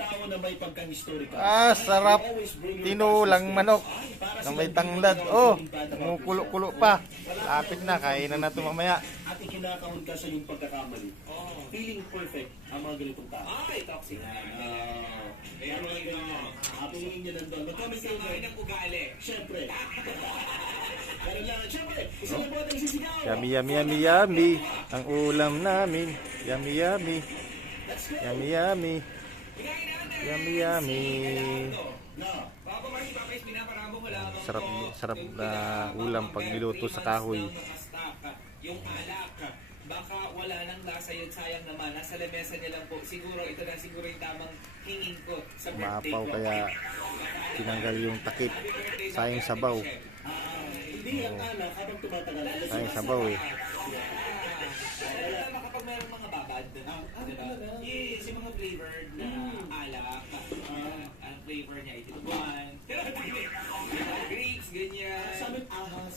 tao na may pagka-historical. Sarap. Tinulang manok na may tanglad. Oh, kumukulo-kulo pa. Lapit na, kainan na ito mamaya. At ikinakahon ka sa iyong pagkakamali. Feeling perfect ang mga ganitong tao. Ay, toxic. Kaya mga ganyan. Tingin niya nandun. Mag-comment kayo. Ay, ng ugali. Siyempre. Ganun lang. Siyempre, isa na po ang nagsisigaw. Yummy, yummy, yummy, yummy. Ang ulam namin. Yummy, yummy. Yummy, yummy. Yummy, yummy. Papa Marcy, Papa is pinaparamo mo lang. Sarap, sarap na ulam pag niluto sa kahoy. Yung alak, baka wala nang lasa yun, sayang naman. Nasa lamesa niya lang po. Siguro, ito na siguro yung tamang hingin ko sa birthday Mapaw ko. kaya tinanggal yung takip. Sayang sabaw. Hindi ang anak habang tumatagal. Sayang sabaw eh. Alam mo kapag mayroong mga babad, diba? Yes, yung mga flavored na alak. Ang flavor niya, itinubuan. Grapes, ganyan. Sa amin, ahas.